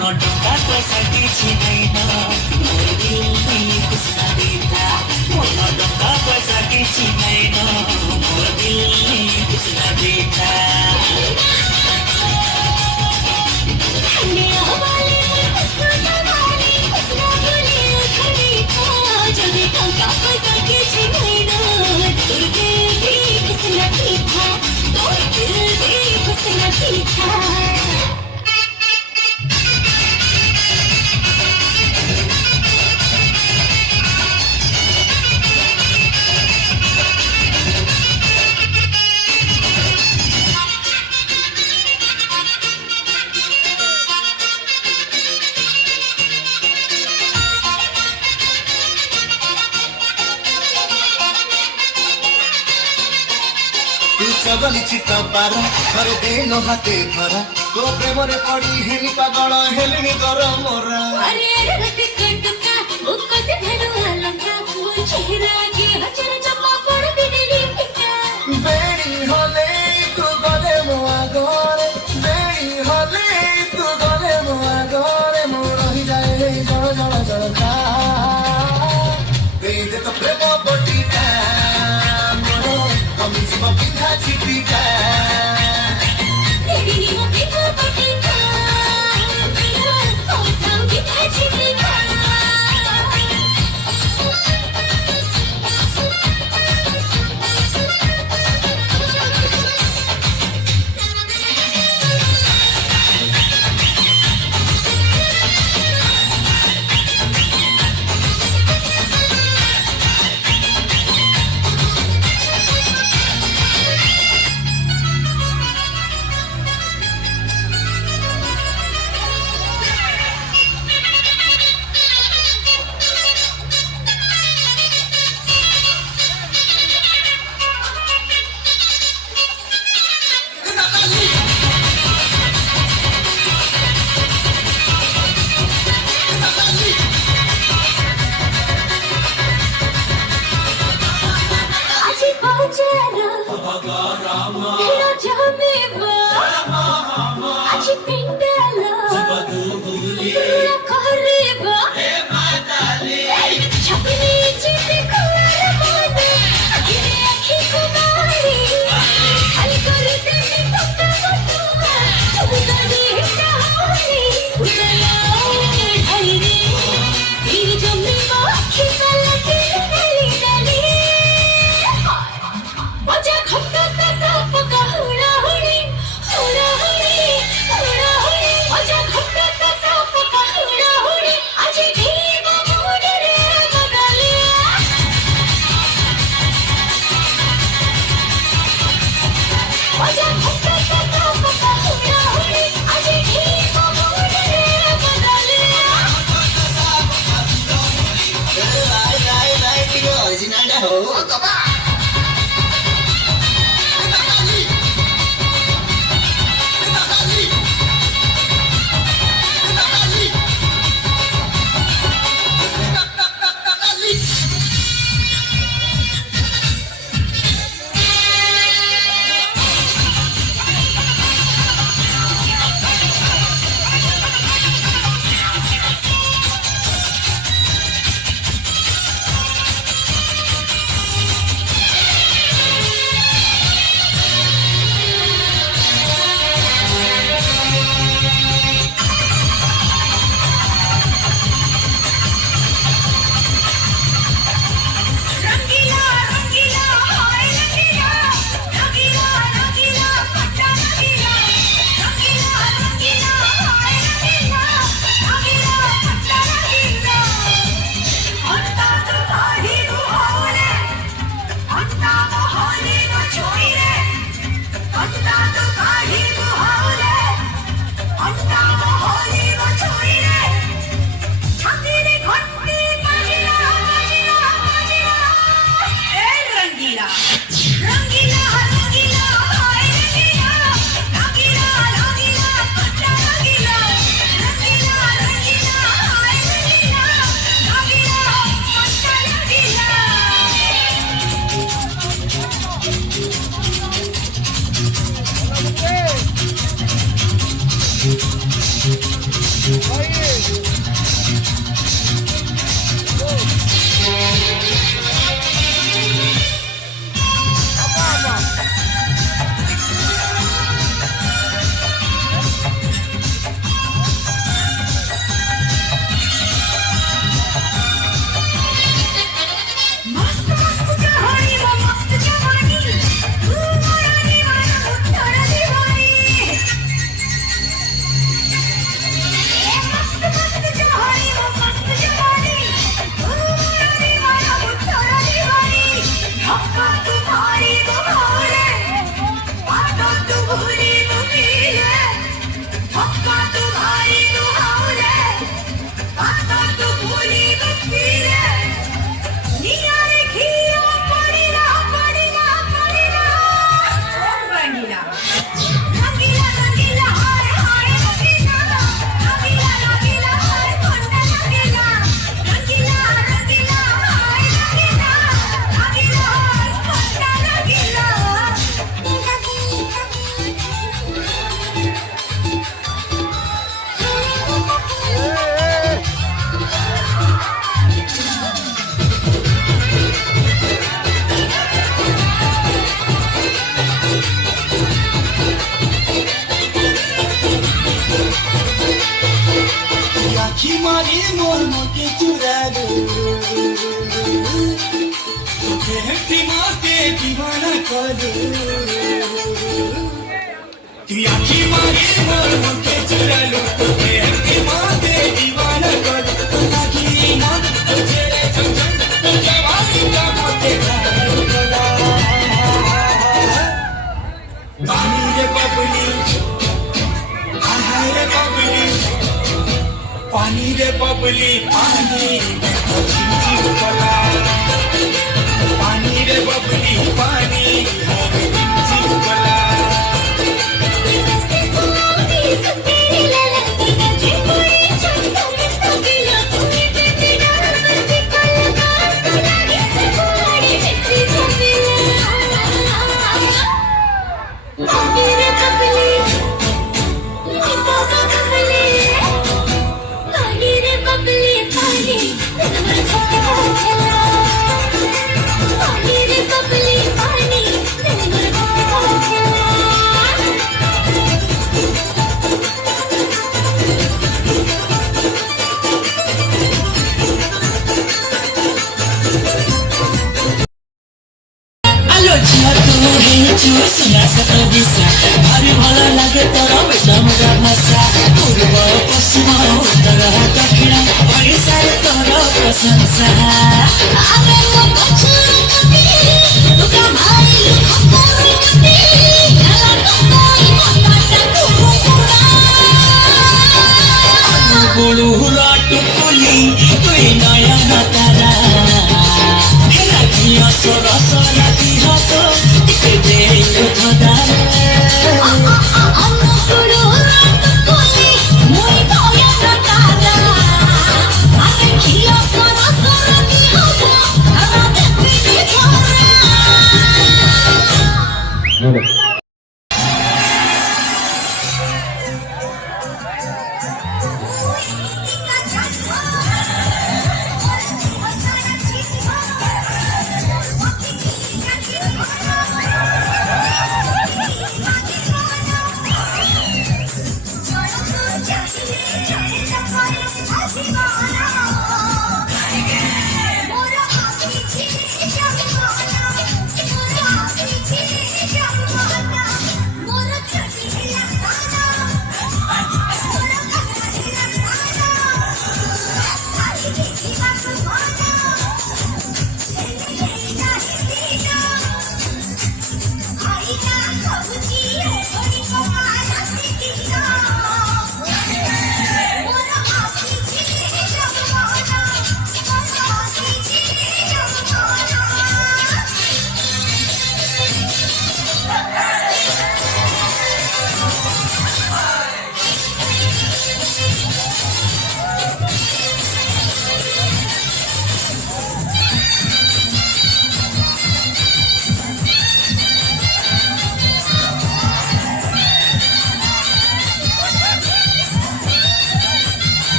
टंका पैसा किछि नहीं ना मोर दिल में कुछ ना देता मन टंका पैसा किछि नहीं ना मोर दिल में कुछ ना देता चगली चित पार थरे देन हाते धरा तो प्रेम रे पड़ी हेली पागल हेलिनी कर मोरा अरे अरे रति कटका उको से धनुआ लंका वो चेहरा के हजर चपा पड़ बिजली फिका बेड़ी होले तू गले मोआ गोरे बेड़ी होले तू गले मोआ गोरे मोर ही जाए जल जल जल का दे दे तो प्रेम बटीटा मोर कमी जीव पिंधा चिटिका तेरी वो बिना बटिका मेरा ओ थाम की चिटिका मस्त मस्त जहानी वो मस्त जवानी तू मोरा दीवाना मुत्तरा दीवानी मस्त मस्त जहानी वो मस्त जवानी तू मोरा दीवाना मुत्तरा दीवानी धक्का तुम्हारी तुम्हारे बातों तू भूली मुझे धक्का तुम्हारी तुम्हारे बातों तू भूली मुझे नियारे खियो पड़ीला पड़ीला पड़ीला रंगीला रंगीला रंगीला हाय हाय रंगीला रंगीला रंगीला हाय कोंडा रंगीला रंगीला रंगीला हाय रंगीला रंगीला हाय कोंडा रंगीला आखी मारी मोर मोके चुरालो तोके हेटी माके दीवाना करो तू आखी मारी मोर मोके चुरालो तोके हेटी माके दीवाना करो तो आखी मार तुझे रे झंझन तो जवानी का मोते गला पानी रे बबली आहाय रे बबली पानी रे बबली पानी चिंचित कला पानी रे बबली पानी चिंचित कला से कोई सुतेरी ललकी गजे कोई चंदन तगिला कोई बेबी डाल से कलका लगे से कोई ऐसी छबिला पानी रे बबली सीता का बबली पानी रे बबली पानी तेरे को खेला पानी रे बबली पानी तेरे को खेला आलो झिया तू हेचु सुना सत दिशा भारी भल लागे तोर बेटा मोरा भाषा पूर्व पश्चिम उत्तर दक्षिण ओडिशारे तोर प्रशंसा आगे तो पछुर कपी लुका भाई खपर कपी नाला कपई मताटा कुकुरा गोलू टुकुली तुई नयन तारा राखियो सरस राति हतो टिके देलो धदारे अनुकुळु रटकोली मोई भया तारा आगे खिया सरस रति हबो तारा देखि छोरा